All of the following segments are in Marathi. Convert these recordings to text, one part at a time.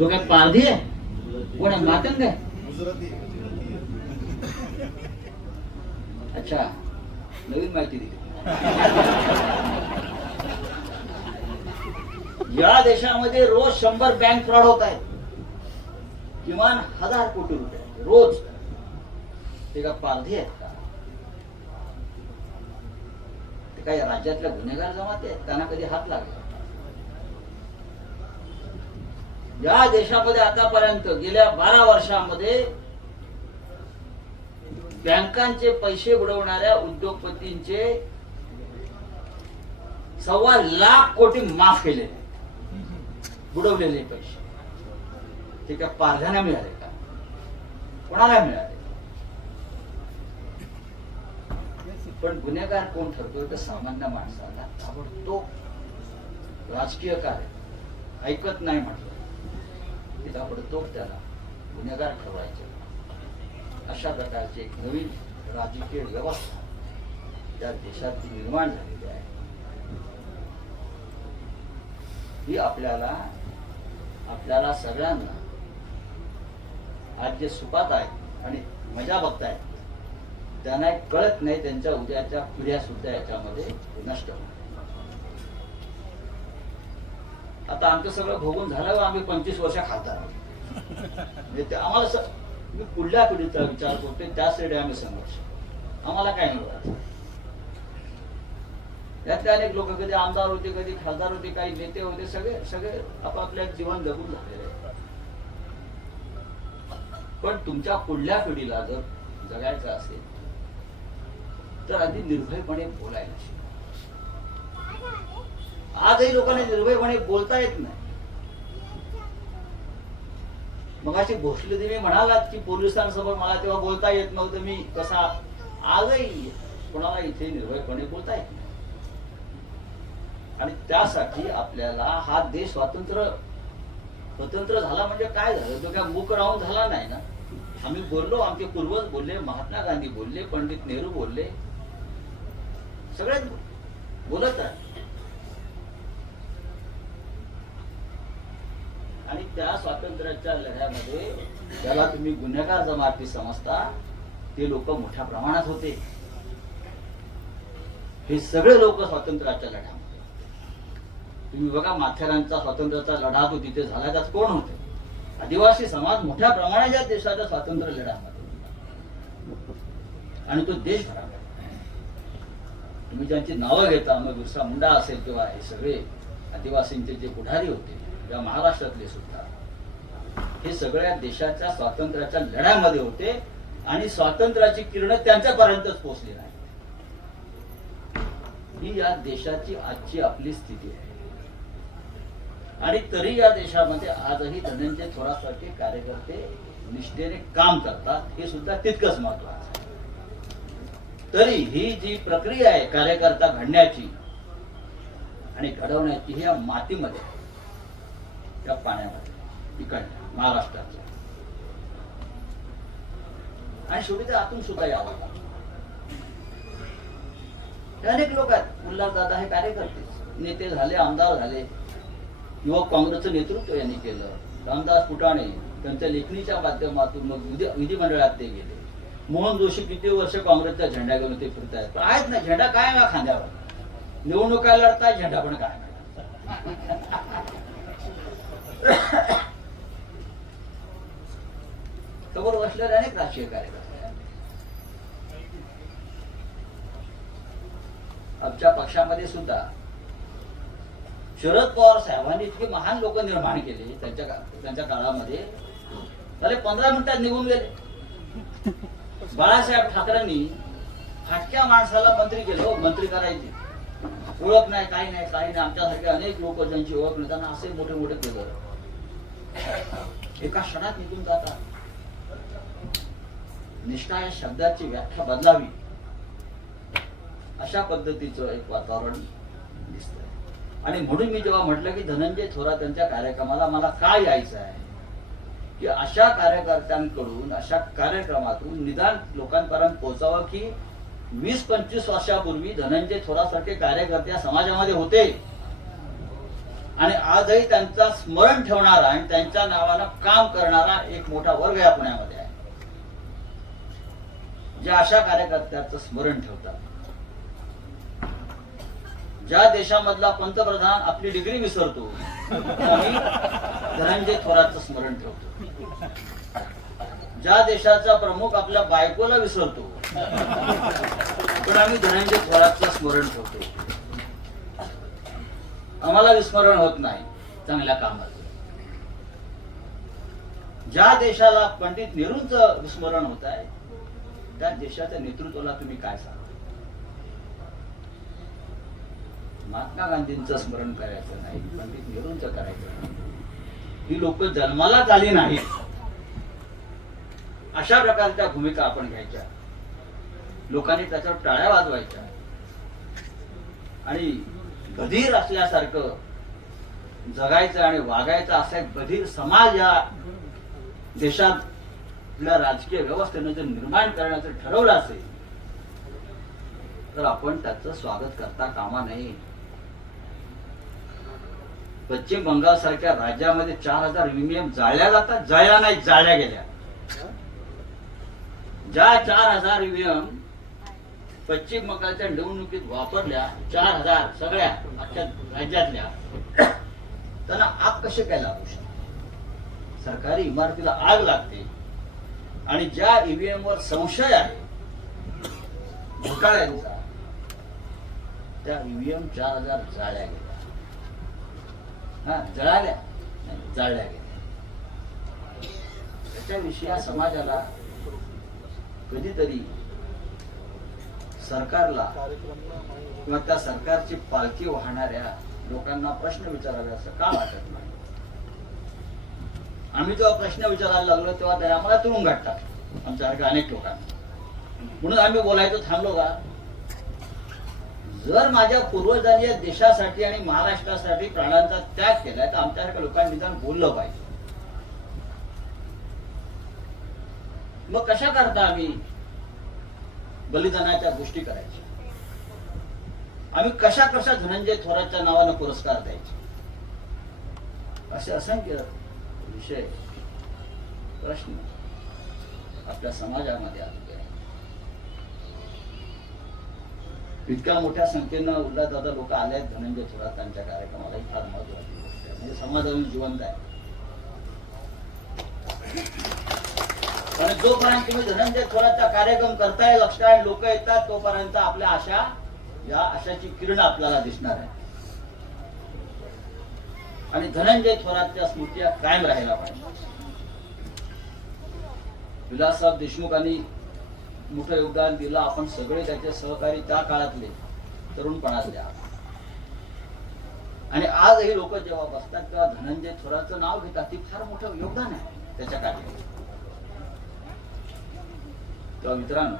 तो काय पारधी आहे? कोण आहे? मातंग आहे? अच्छा, नवीन माहिती दिली. या देशामध्ये रोज 100 बँक फ्रॉड होत आहेत, किमान 1000 कोटी रुपये रोज. ते का पारधी आहेत का? ते काही राज्यातल्या गुन्हेगार जमात आहेत? त्यांना कधी हात लागला? या देशामध्ये आतापर्यंत गेल्या 12 वर्षांमध्ये बँकांचे पैसे बुडवणाऱ्या उद्योगपतींचे 1.25 लाख कोटी माफ केले, बुडवलेले पैसे. ते काय पारध्याना मिळाले का? कोणाला मिळाले? पण गुन्हेगार कोण ठरतोय? तर सामान्य माणसाला ताबडतोब राजकीय कार्य ऐकत नाही म्हटलं की ताबडतोब त्याला गुन्हेगार ठरवायचे. अशा प्रकारची एक नवीन राजकीय व्यवस्था त्या देशात निर्माण झालेली आहे. ही आपल्याला सगळ्यांना आज जे सुखात आहेत आणि मजा बघतायत त्यांना कळत नाही, त्यांच्या उद्याच्या पिढ्या सुद्धा याच्यामध्ये नष्ट होतात. आता आमचं सगळं भोगून झालं, आम्ही 25 वर्ष खातात. म्हणजे आम्हाला मी पुढल्या पिढीचा विचार करतोय, त्यासाठी आम्ही संघर्ष. आम्हाला काय मिळवायचं? त्यातले अनेक लोक कधी आमदार होते, कधी खासदार होते, काही नेते होते, सगळे आपापल्या जीवन जगून झालेले. पण तुमच्या पुढल्या पिढीला जर जगायचं असेल तर आधी निर्भयपणे बोलायला शिका. आजही लोकांना निर्भयपणे बोलता येत नाही. मग अशी भोसले तुम्ही म्हणालात की पोलिसांसमोर मला तेव्हा बोलता येत नव्हतं, मी कसा, आजही कोणाला इथे निर्भयपणे बोलता येत नाही. आणि त्यासाठी आपल्याला हा देश स्वतंत्र झाला म्हणजे काय झालं? तो काय मूक राहून झाला नाही ना. आम्ही बोललो, आमचे पूर्वज बोलले, महात्मा गांधी बोलले, पंडित नेहरू बोलले, सगळेच बोलत आहे. आणि त्या स्वातंत्र्याच्या लढ्यामध्ये ज्याला तुम्ही गुन्हेगार जमाती समजता ते लोक मोठ्या प्रमाणात होते. हे सगळे लोक स्वातंत्र्याच्या लढ्यामध्ये, तुम्ही बघा माथेरानचा स्वातंत्र्याचा लढा तो तिथे झाला, त्यात कोण होते? आदिवासी समाज मोठ्या प्रमाणात या देशाच्या स्वातंत्र्य लढ्यामध्ये, आणि तो देशभरामध्ये. तुम्ही ज्यांची नावं घेता, मग बिरसा मुंडा असेल किंवा हे सगळे आदिवासींचे जे पुढारी होते या महाराष्ट्रातले सुद्धा, हे सगळ्या देशाच्या स्वातंत्र्याच्या लढ्यामध्ये होते. आणि स्वातंत्र्याची किरणं त्यांच्यापर्यंतच पोहोचली नाही. ही या देशाची आजची आपली स्थिती आहे. आणि तरी या देशामध्ये आजही धनंजय थोरासारखे कार्यकर्ते निष्ठेने काम करतात, हे सुद्धा तितकंच महत्वाचं आहे. तरी ही जी प्रक्रिया आहे कार्यकर्ता घडण्याची आणि घडवण्याची, ही या मातीमध्ये, या पाण्यामध्ये, इकडल्या महाराष्ट्राच्या, आणि शेवटी ते आतून सुद्धा यावं लागतं. अनेक लोक आहेत. उल्हास दादा हे कार्यकर्ते, नेते झाले, आमदार झाले, युवक काँग्रेसचं नेतृत्व यांनी केलं. रामदास फुटाणे त्यांच्या लेखणीच्या माध्यमातून मग विधिमंडळात ते गेले. मोहन जोशी किती वर्ष काँग्रेसचा झेंडा घेऊन ते फिरतायत. आहेत ना, झेंडा काय ना खांद्यावर, निवडणुका लढताय, झेंडा पण काय समोर बसलेले अनेक राजकीय कार्यकर्ते. आमच्या पक्षामध्ये सुद्धा शरद पवार साहेबांनी इतके महान लोक निर्माण केले त्यांच्या काळामध्ये, त्याला 15 मिनिटात निघून गेले. बाळासाहेब ठाकरेंनी फाटक्या माणसाला मंत्री केलं, मंत्री करायची ओळख नाही, काही नाही, काही नाही. आमच्यासारखे अनेक लोक ज्यांची ओळख नाही त्यांना असे मोठे मोठे केलं, एका क्षणात निघून जातात. निष्ठा या शब्दाची व्याख्या बदलावी, अशा पद्धतीचं एक वातावरण दिसतंय. आणि म्हणून मी जेव्हा म्हटलं की धनंजय थोरात यांच्या कार्यक्रमाला मला काय यायचं आहे, की अशा कार्यकर्त्यांकडून, अशा कार्यक्रमातून निदान लोकांपर्यंत पोहोचावं की 20-25 वर्षापूर्वी धनंजय थोरात सारखे कार्यकर्ते समाजामध्ये होते आणि आजही त्यांचा स्मरण ठेवणारा आणि त्यांच्या नावानं काम करणारा एक मोठा वर्ग या पुण्यामध्ये आहे, जे अशा कार्यकर्त्याचं स्मरण ठेवतात. ज्या देशामधला पंतप्रधान आपली डिग्री विसरतो, आम्ही धनंजय थोरातचं स्मरण ठेवतो. ज्या देशाचा प्रमुख आपल्या बायकोला विसरतो, पण आम्ही धनंजय थोरातचं स्मरण ठेवतो. आम्हाला विस्मरण होत नाही चांगल्या कामाचं. ज्या देशाला पंडित नेहरूंचं विस्मरण होत आहे, त्या देशाच्या नेतृत्वाला तुम्ही काय सांगा? महात्मा गांधींचं स्मरण करायचं नाही, पंडित नेहरूंचं करायचं नाही. ही लोक जन्मालाच आली नाहीत. अशा प्रकारच्या भूमिका आपण घ्यायच्या, लोकांनी त्याच्यावर टाळ्या वाजवायच्या आणि बधीर असल्यासारखं जगायचं आणि वागायचं असा एक बधीर समाज या देशातल्या राजकीय व्यवस्थेनं जर निर्माण करण्याचं ठरवलं असेल, तर आपण त्याचं स्वागत करता कामा नये. पश्चिम बंगाल सारख्या राज्यामध्ये 4000 ईव्हीएम जाळल्या जातात, जाळल्या नाही, जाळल्या गेल्या. ज्या 4000 ईव्हीएम पश्चिम बंगालच्या निवडणुकीत वापरल्या, 4000 सगळ्या अख्ख्या राज्यातल्या, त्यांना आग कशी काय लागू शकते? सरकारी इमारतीला आग लागते आणि ज्या ईव्हीएम वर संशय आहे घोटाळ्यांचा, त्या ईव्हीएम 4000 जाळल्या गेल्या. जळाल्या नाही, जाळल्या गेल्या. त्याच्याविषयी या समाजाला कधीतरी सरकारला किंवा त्या सरकारची पालखी वाहणाऱ्या लोकांना प्रश्न विचारावे असं का वाटत नाही? आम्ही जेव्हा प्रश्न विचारायला लागलो तेव्हा त्याने आम्हाला तुरुंगात टाकलं, आमच्यासारख्या अनेक लोकांना. म्हणून आम्ही बोलायचं थांबलो का? जर माझ्या पूर्वजांनी या देशासाठी आणि महाराष्ट्रासाठी प्राणांचा त्याग केलाय, तर आमच्यासारख्या लोकांनी निदान बोललं पाहिजे. मग कशा करता आम्ही बलिदानाच्या गोष्टी करायच्या? आम्ही कशा कशा धनंजय थोरातच्या नावानं पुरस्कार द्यायचे? असे असंख्य विषय, प्रश्न आपल्या समाजामध्ये आले आहेत. इतक्या मोठ्या संख्येनं उल्हासदादा लोक आले आहेत धनंजय थोरातांच्या कार्यक्रमाला, ही फार महत्वाची गोष्ट आहे. म्हणजे समाज अजून जिवंत आहे. आणि जोपर्यंत तुम्ही धनंजय थोरातचा कार्यक्रम करताय, लक्षात लोक येतात, तोपर्यंत आपल्या आशा, या आशाची किरण आपल्याला दिसणार आहे. आणि धनंजय थोरातच्या स्मृत्या कायम राहायला पाहिजे. विलासराव देशमुखांनी मोठं योगदान दिलं. आपण सगळे त्याचे सहकारी त्या काळातले, तरुणपणातले आहात. आणि आजही लोक जेव्हा बसतात तेव्हा धनंजय थोरातचं नाव घेतात. ती फार मोठं योगदान आहे त्याच्या कार्यात. तेव्हा मित्रांनो,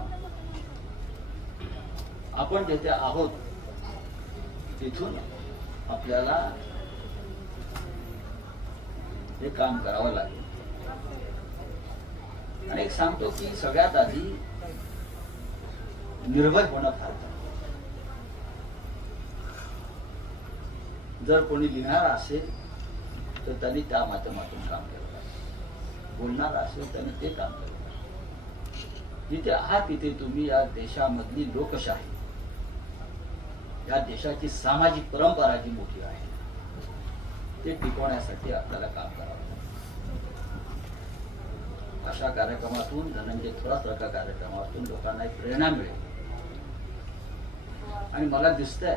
आपण जिथे आहोत तिथून आपल्याला हे काम करावं लागेल. आणि एक सांगतो की सगळ्यात आधी निर्भय होणं फार चांगलं. जर कोणी लिहिणार असेल तर त्यांनी त्या माध्यमातून काम केलं पाहिजे. बोलणार असेल त्याने ते काम केलं पाहिजे. जिथे आहात तिथे तुम्ही या देशामधली लोकशाही, या देशाची सामाजिक परंपरा जी मोठी आहे, ते टिकवण्यासाठी आपल्याला काम करावं. अशा कार्यक्रमातून, धनंजय थोरातसारख्या कार्यक्रमातून लोकांना एक प्रेरणा मिळेल. आणि मला दिसतंय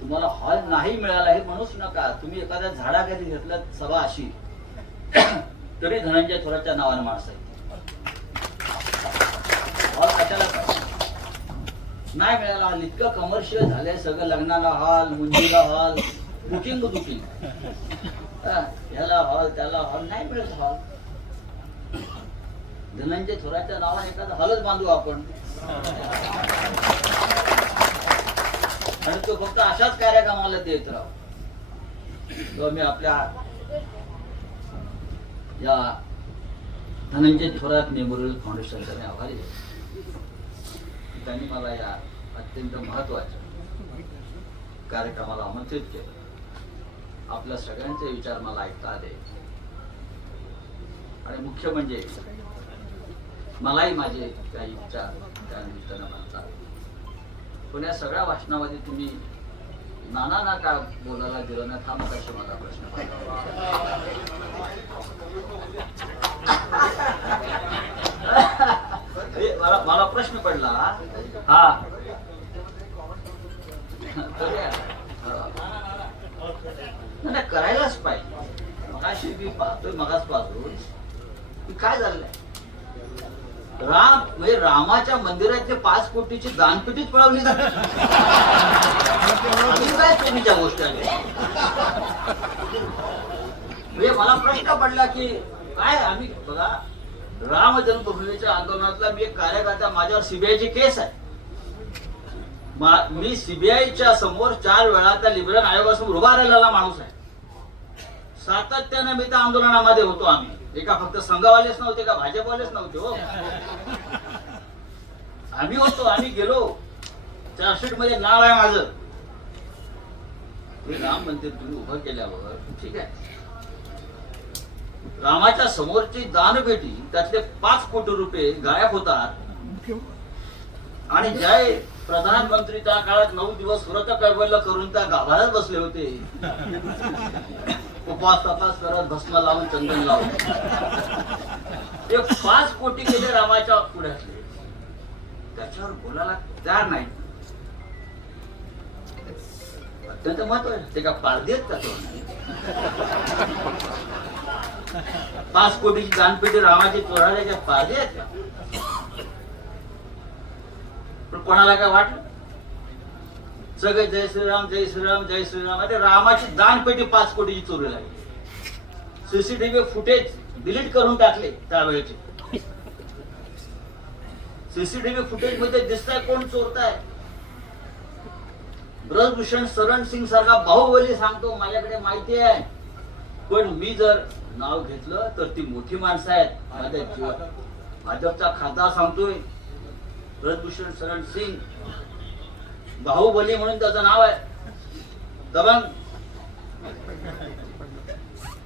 तुम्हाला हॉल नाही मिळाला हे म्हणूच नका. तुम्ही एखाद्या झाडाखाली घेतलं सभा अशी, तरी धनंजय थोरातच्या नावानं माणसं आहेत. हॉल कशाला पाहिजे? नाही मिळाला हॉल. इतकं कमर्शियल झालंय सगळं. लग्नाला हॉल, मुंजीला हॉल, बुकिंग ह्याला हॉल, त्याला हॉल. नाही मिळत हॉल. धनंजय थोरातच्या नावाने एखादा हॉलच बांधू आपण. आणि तो फक्त अशाच कार्यक्रमाला देत राहू. मी आपल्या या धनंजय थोरात मेमोरियल फाउंडेशनचा आभारी आहे. त्यांनी मला या अत्यंत महत्वाच्या कार्यक्रमाला आमंत्रित केलं. आपल्या सगळ्यांचे विचार मला ऐकता आले आणि मुख्य म्हणजे मलाही माझे काही विचार त्या निमित्तानं म्हणतात. पण या सगळ्या भाषणामध्ये तुम्ही नाना का बोलायला दिलं ना, हा मग मला प्रश्न मला प्रश्न पडला हा नाही करायलाच पाहिजे. मगाशी मी पाहतोय मगासपासून की काय झालंय, राम म्हणजे रामाच्या मंदिरातले 5 कोटीची दानपेटीच पळवली जाते. काय चुकीच्या गोष्ट आहे म्हणजे मला प्रश्न पडला की काय आम्ही बघा, राम जन्मभूमीच्या आंदोलनातला मी एक कार्यकर्ता, माझ्यावर सीबीआयची केस आहे. मी सीबीआयच्या समोर 4 वेळा त्या लिबरल आयोगासमोर उभा राहिलेला माणूस आहे. सातत्यानं मी त्या आंदोलनामध्ये होतो. आम्ही एका फक्त संघवालेच नव्हते का भाजपवालेच नव्हते हो, आम्ही होतो. आम्ही गेलो, चार्जशीट मध्ये नाव आहे माझं. हे राम मंदिर तुम्ही उभं केल्यावर ठीक आहे, रामाच्या समोरची दानपेटी त्यातले 5 कोटी रुपये गायब होतात आणि ज्या प्रधानमंत्री त्या काळात 9 दिवस व्रत कैवल्य करून त्या गाभाऱ्यात बसले होते, उपवास तपास करत, भस्म लावून, चंदन लावून, ते 5 कोटी गेले रामाच्या पुढ्यातले. त्याच्यावर बोलायला तयार नाही. अत्यंत महत्वाचं ते का पारदी आहेत का तो? 5 कोटीची दानपेटी रामाची चोराल्याच्या पारदी आहेत का? पण कोणाला काय वाटलं, सगळे जय श्रीराम जय श्रीराम जय श्रीराम. अरे रामाची दानपेटी 5 कोटीची चोरी लागली. सीसीटीव्ही फुटेज डिलीट करून टाकले त्यावेळेचे. सीसीटीव्ही फुटेज मध्ये दिसताय कोण चोरताय. ब्रजभूषण शरण सिंग सारखा बाहुबली सांगतो माझ्याकडे माहिती आहे, पण मी जर नाव घेतलं तर ती मोठी माणसं आहेत. माझ्या भाजपचा खासदार सांगतोय ब्रजभूषण शरण सिंग, बाहुबली म्हणून त्याचं नाव आहे, दबंग.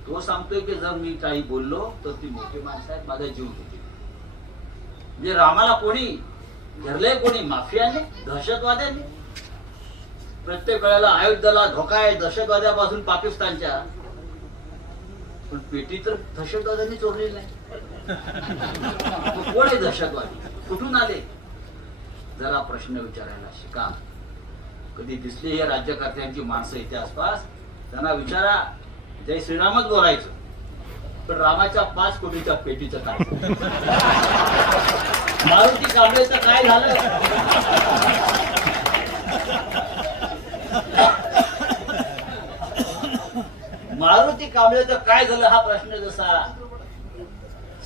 तो सांगतोय की जर मी काही बोललो तर ती मोठी माणसं आहेत, माझा जीव घेतील. म्हणजे रामाला कोणी घेरलंय, कोणी माफियाने, दहशतवाद्यांनी. प्रत्येक वेळेला अयोध्येला धोका आहे दहशतवाद्यापासून, पाकिस्तानच्या. पण पेटी तर दहशतवाद्यांनी चोरलेली नाही. कोण आहे दहशतवादी, कुठून आले? जरा प्रश्न विचारायला शिका. कधी दिसली हे राज्यकर्त्यांची माणसं इथे आसपास, त्यांना विचारा. जय श्रीरामच बोलायचं, पण रामाच्या 5 कोटीच्या पेटीचं काय? मारुती कांबळेचं काय झालं? मारुती कांबळेचं काय झालं हा प्रश्न जसा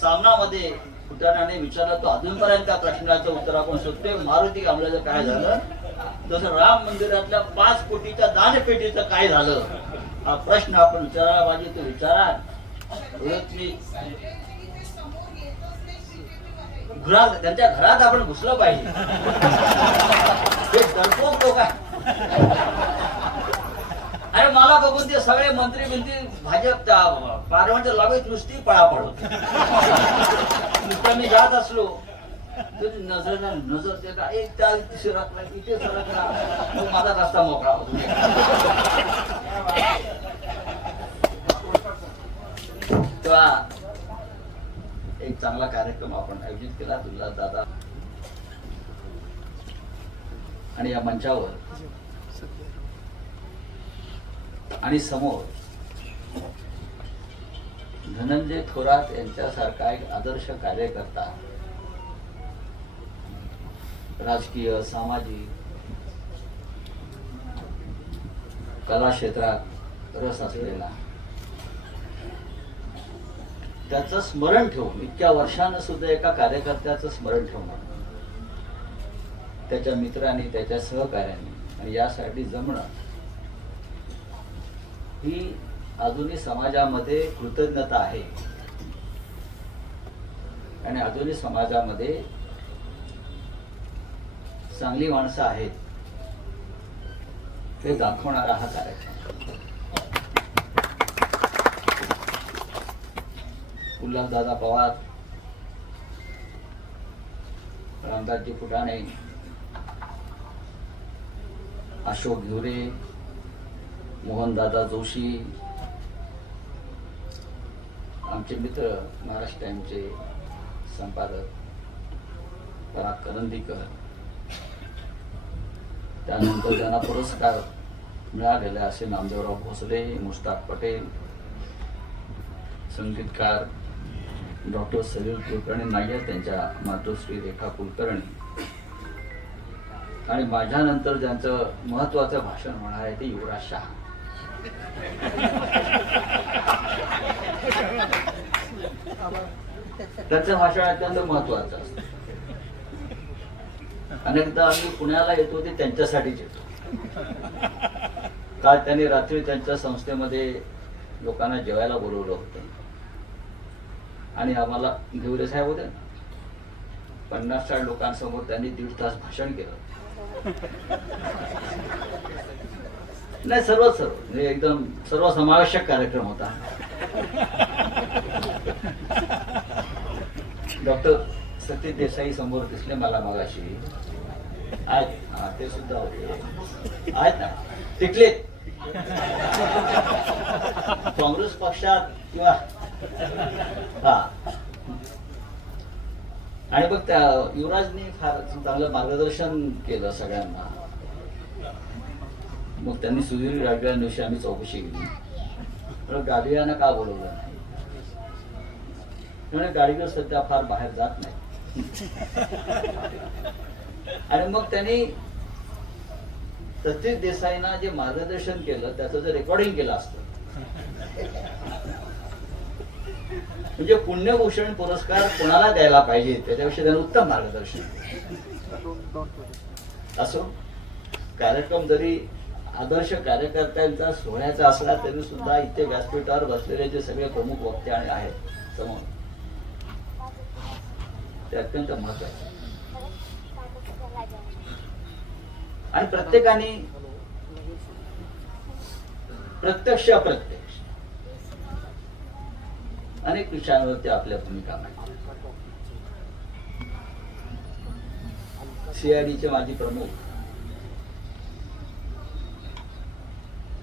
सामनामध्ये फुटाण्याने विचारला, तो अजूनपर्यंत त्या प्रश्नाचं उत्तर आपण शोधतोय. मारुती कांबळेचं काय झालं, तसं राम मंदिरातल्या 5 कोटीच्या दानपेटीचं काय झालं हा प्रश्न आपण विचारायला पाहिजे. तो विचारा. त्यांच्या घरात आपण घुसलं पाहिजे. हे डरपोक लोक आहे. अरे मला बघून ते सगळे मंत्री बिंत्री भाजप पार्लमेंटच्या लॉबीत नुसती पळापळ होती. नुसतं मी जात असलो नजर ते का एक त्या सरकला इथे सरकला, मग माझा रस्ता मोकळा होतो. तेव्हा एक चांगला कार्यक्रम आपण आयोजित केला तुला दादा, आणि या मंचावर आणि समोर धनंजय थोरात यांच्यासारखा एक आदर्श कार्यकर्ता, राजकीय, सामाजिक, कला क्षेत्रात रस असलेला, त्याचं स्मरण ठेवून इतक्या वर्षानं सुद्धा एका कार्यकर्त्याचं स्मरण ठेवणं, त्याच्या मित्रांनी, त्याच्या सहकार्यांनी आणि यासाठी जमणं, ही अजूनही समाजामध्ये कृतज्ञता आहे. आणि अजूनही समाजामध्ये चांगली माणसं आहेत हे दाखवणारा हा कार्यक्रम. उल्हासदादा पवार, रामदासजी फुटाणे, अशोक घेवरे, मोहनदादा जोशी, आमचे मित्र महाराष्ट्र टाइमचे संपादक पराग करंदीकर, त्यानंतर त्यांना पुरस्कार मिळालेले असे नामदेवराव भोसले, मुश्ताक पटेल, संगीतकार डॉक्टर सलील कुलकर्णी नायर, त्यांच्या मातोश्री रेखा कुलकर्णी, आणि माझ्यानंतर ज्यांचं महत्वाचं भाषण होणार आहे ते युवराज शहा. त्यांचं भाषण अत्यंत महत्वाचं असतं. अनेकदा आम्ही पुण्याला येतो ते त्यांच्यासाठीच येतो. काल त्यांनी रात्री त्यांच्या संस्थेमध्ये लोकांना जेवायला बोलवलं होतं आणि आम्हाला घेवरे साहेब होते, 50-60 लोकांसमोर त्यांनी 1.5 तास भाषण केलं. नाही, सर्व म्हणजे एकदम सर्वसमावेशक कार्यक्रम होता. डॉक्टर सतीश देसाई समोर दिसले मला मगाशी. आहेत, हा ते सुद्धा होते, आहेत ना, टिकले काँग्रेस पक्षात किंवा हा. आणि मग त्या युवराजने फार चांगलं मार्गदर्शन केलं सगळ्यांना. मग त्यांनी सुधीर गाडगिळांविषयी आम्ही चौकशी केली. तर गाडगिळांना का बोलवलं नाही? म्हणजे गाडगिळ सध्या फार बाहेर जात नाही. आणि मग त्यांनी सतीश देसाईंना जे मार्गदर्शन केलं त्याचं जे रेकॉर्डिंग केलं असतं, म्हणजे पुण्यभूषण पुरस्कार कोणाला द्यायला पाहिजे त्याच्याविषयी त्यांनी उत्तम मार्गदर्शन. असो, कार्यक्रम जरी आदर्श कार्यकर्त्यांचा सोहळ्याचा असला तरी सुद्धा इथे व्यासपीठावर बसलेले जे सगळे प्रमुख वक्ते आणि आहेत समोर, ते अत्यंत महत्वाचे. आणि प्रत्येकाने प्रत्यक्ष अप्रत्यक्ष अनेक विषयांवरती आपल्या भूमिका मांडल्या. CIDचे माजी प्रमुख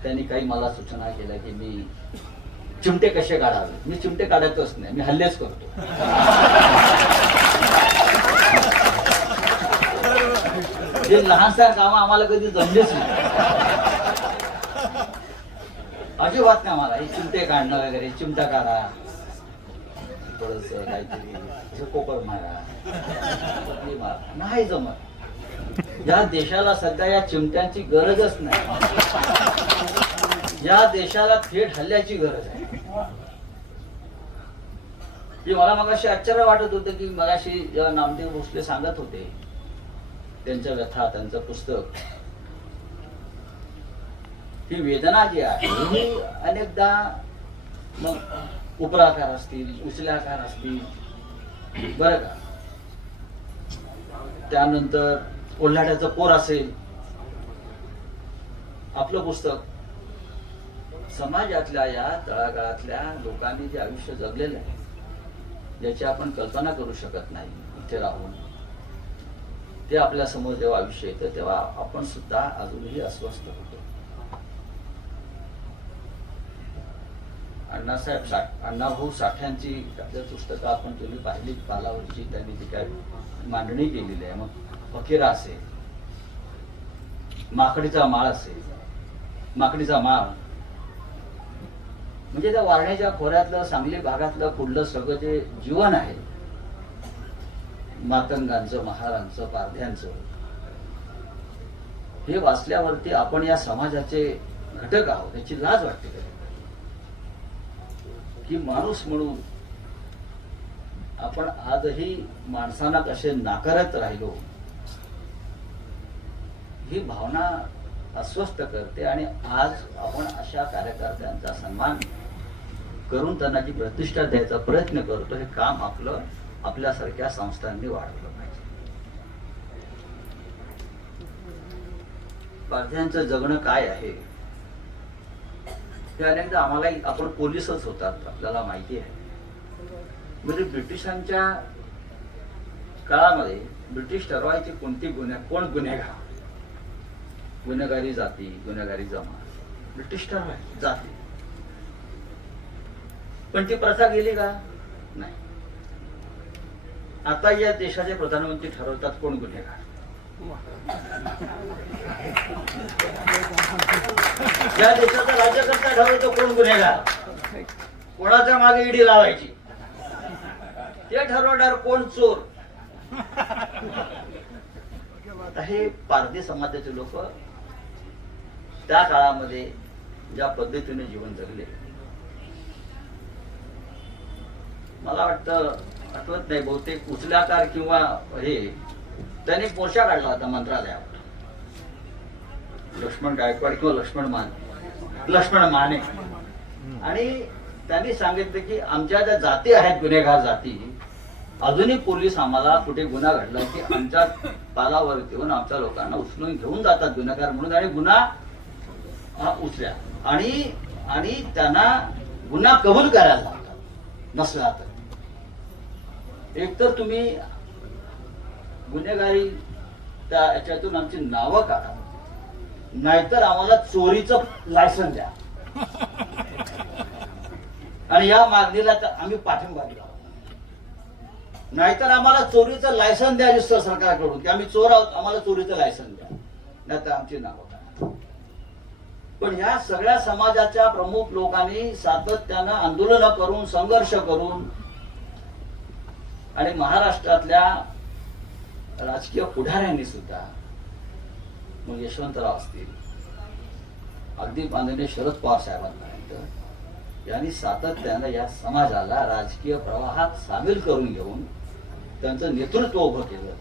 त्यांनी काही मला सूचना केल्या की मी चिमटे कसे काढावे. मी चिमटे काढतच नाही, मी हल्लेच करतो. हे लहानसा काम आम्हाला कधी जमलेच नाही, अजिबात नाही. आम्हाला हे चिमटे काढणं वगैरे, चिमटा काढा, थोडस काहीतरी कोपर मारा, नाही जमत. या देशाला सध्या या चिमट्यांची गरजच नाही. या देशाला थेट हल्ल्याची गरज आहे. मला मगाशी आश्चर्य वाटत होतं की मगाशी जेव्हा नामदेव भोसले सांगत होते त्यांच्या व्यथा, त्यांचं पुस्तक, ही वेदना जी आहे ही अनेकदा मग उपराकार असतील, उचल्याकार असतील, बरं का, त्यानंतर कोल्हाट्याचं पोर असेल, आपलं पुस्तक समाजातल्या या तळागाळातल्या लोकांनी जे आयुष्य जगलेलं आहे ज्याची आपण कल्पना करू शकत नाही इथे राहून, ते आपल्या समोर जेव्हा आयुष्य येतं तेव्हा आपण सुद्धा अजूनही अस्वस्थ होतो. अण्णाभाऊ साठ्यांची पुस्तकं आपण तुम्ही पाहिली, पालावरची त्यांनी जी काय मांडणी केलेली आहे, मग फकीरा असेल, माकडीचा माळ असेल, माकडीचा माळ म्हणजे त्या वारण्याच्या खोऱ्यातलं, सांगली भागातलं पुढलं सगळं जे जीवन आहे, मातंगांचं, महारांचं, पारध्यांचं, हे वाचल्यावरती आपण या समाजाचे घटक आहोत याची लाज वाटते की माणूस म्हणून आपण आजही माणसांना कसे नाकारत राहिलो, ही भावना अस्वस्थ करते. आणि आज आपण अशा कार्यकर्त्यांचा सन्मान करून त्यांना जी प्रतिष्ठा द्यायचा प्रयत्न करतो, हे काम आपलं आपल्यासारख्या संस्थांनी वाढवलं पाहिजे. पारध्यांचं जगणं काय आहे हे अनेकदा आम्हालाही, आपण पोलीसच होतात, आपल्याला माहिती आहे. म्हणजे ब्रिटिशांच्या काळामध्ये ब्रिटिश ठरवायचे कोणती कोण गुन्हेगार, गुन्हेगारी जाती, गुन्हेगारी जमात, ब्रिटिश ठरवायचे जाती. पण ती प्रथा गेली का? नाही. आता या देशाचे प्रधानमंत्री ठरवतात कोण गुन्हेगार. या देशाचा राज्यकर्ता ठरवतो कोण गुन्हेगार, कोणाच्या मागे ईडी लावायची, ते ठरवणार कोण चोर. आता हे पारधी समाजाचे लोक त्या काळामध्ये ज्या पद्धतीने जीवन जगले, मला वाटतं, आठवत नाही, बहुतेक उचल्याकार किंवा हे त्यांनी एक मोर्चा काढला होता मंत्रालयावर, लक्ष्मण गायकवाड किंवा लक्ष्मण माने, आणि त्यांनी सांगितलं की आमच्या ज्या जाती आहेत गुन्हेगार जाती, अजूनही पोलीस आम्हाला कुठे गुन्हा घडला की आमच्या पालावर येऊन आमच्या लोकांना उचलून घेऊन जातात गुन्हेगार म्हणून, आणि गुन्हा उचल्या आणि त्यांना गुन्हा कबूल करायला लावतात नसला तर. एकतर तुम्ही गुन्हेगारी त्या याच्यातून आमची नावं काढा, नाहीतर आम्हाला चोरीचं लायसन द्या, आणि या मागणीला आम्ही पाठिंबा दिला. नाहीतर आम्हाला चोरीचं लायसन द्या नुसतं सरकारकडून की आम्ही चोर आहोत, आम्हाला चोरीचं लायसन द्या, नाहीतर आमची नावं काढा. पण ह्या सगळ्या समाजाच्या प्रमुख लोकांनी सातत्यानं आंदोलन करून, संघर्ष करून, आणि महाराष्ट्रातल्या राजकीय पुढाऱ्यांनी सुद्धा, मग यशवंतराव असतील, अगदी माननीय शरद पवार साहेबांपर्यंत, यांनी सातत्यानं या समाजाला राजकीय प्रवाहात सामील करून घेऊन त्यांचं नेतृत्व उभं केलं,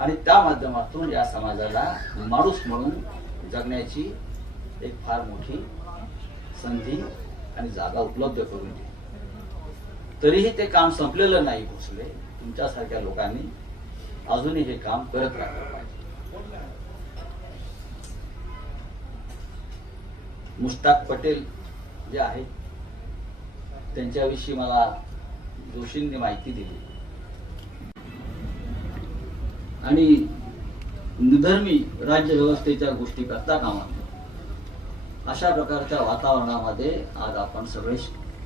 आणि त्या माध्यमातून या समाजाला माणूस म्हणून जगण्याची एक फार मोठी संधी आणि जागा उपलब्ध करून दिली. तरीही ते काम संपलेलं नाही भोसले. तुमच्यासारख्या लोकांनी अजूनही हे काम करत राहिलं पाहिजे. मुश्ताक पटेल जे आहेत त्यांच्याविषयी मला जोशींनी माहिती दिली, आणि निधर्मी राज्य व्यवस्थेच्या गोष्टी करता कामा नये अशा प्रकारच्या वातावरणामध्ये आज आपण सगळे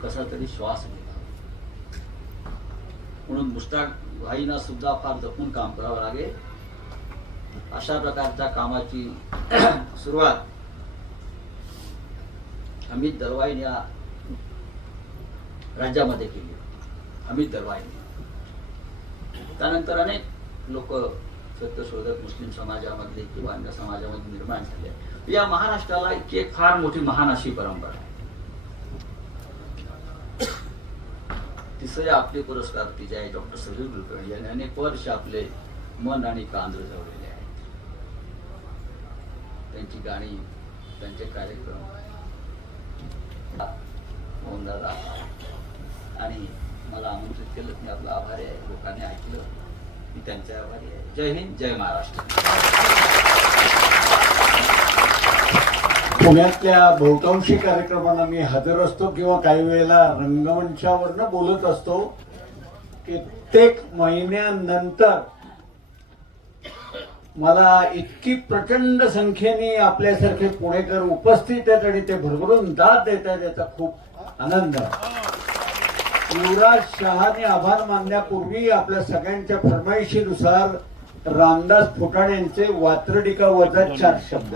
कसा तरी श्वास घेतो. म्हणून मुश्ताक भाईंना सुद्धा फार जपून काम करावं लागेल. अशा प्रकारच्या कामाची सुरुवात अमित दरवाईन या राज्यामध्ये केली. अमित दरवाईन, त्यानंतर अनेक लोक सत्यशोधक मुस्लिम समाजामधले किंवा अन्य समाजामध्ये निर्माण झाले. या महाराष्ट्राला एक फार मोठी महान अशी परंपरा आहे. तिसरे आपले पुरस्कार तिचे आहे डॉक्टर सलील कुलकर्णी यांनी अनेक वर्ष आपले मन आणि कान रजवलेले आहेत. त्यांची गाणी, त्यांचे कार्यक्रम मोहनदादा आणि मला आमंत्रित केलं, मी आपला आभारी आहे. लोकांनी ऐकलं, मी त्यांच्या आभारी आहे. जय हिंद, जय महाराष्ट्र. पुण्यातल्या बहुतांशी कार्यक्रमांना मी हजर असतो किंवा काही वेळेला रंगमंचावरनं बोलत असतो. कित्येक महिन्यानंतर मला इतकी प्रचंड संख्येने आपल्यासारखे पुणेकर उपस्थित आहेत आणि ते भरभरून दाद देत आहेत, याचा खूप आनंद आहे. युवराज शहाने आभार मानण्यापूर्वी आपल्या सगळ्यांच्या फरमाईशीनुसार रामदास फुटाणे यांचे वात्रडिका वजा 4 शब्द.